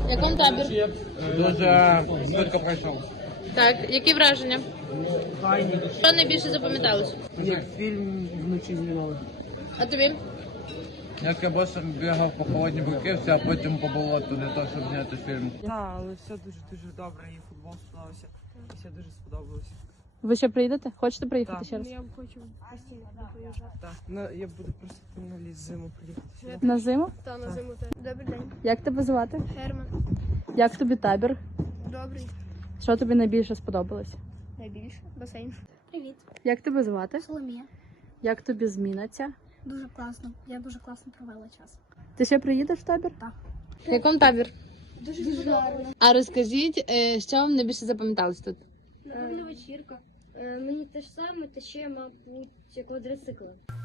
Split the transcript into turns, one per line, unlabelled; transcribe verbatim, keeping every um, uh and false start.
Як вам табір?
Дуже швидко пройшов.
Так, які враження? Що найбільше запам'яталось?
Як фільм вночі знімали.
А тобі?
Як я босом бігав по холодній бруківці, а потім по болоту, не то, щоб зняти фільм.
Так, але все дуже-дуже добре, і футбол сподобався, і все дуже сподобалося.
Ви ще приїдете? Хочете приїхати
Так.
ще раз?
Я хочу постійно поїжджати.
Так, ну, я буду просто на ліс зиму приїхати сюди.
На зиму?
Та на зиму теж. Добрий день.
Як тебе звати?
Герман.
Як тобі табір?
Добрий.
Що тобі найбільше сподобалось?
Найбільше. Басейн. Привіт.
Як тебе звати?
Соломія.
Як тобі зміна ця?
Дуже класно. Я дуже класно провела час.
Ти ще приїдеш в табір?
Так.
Як вам табір?
Дуже гарно.
А розкажіть, е, що вам найбільше запам'яталось тут?
Напевно, вечірка. Е, Мені те ж саме, та ще, мабуть, квадроцикли.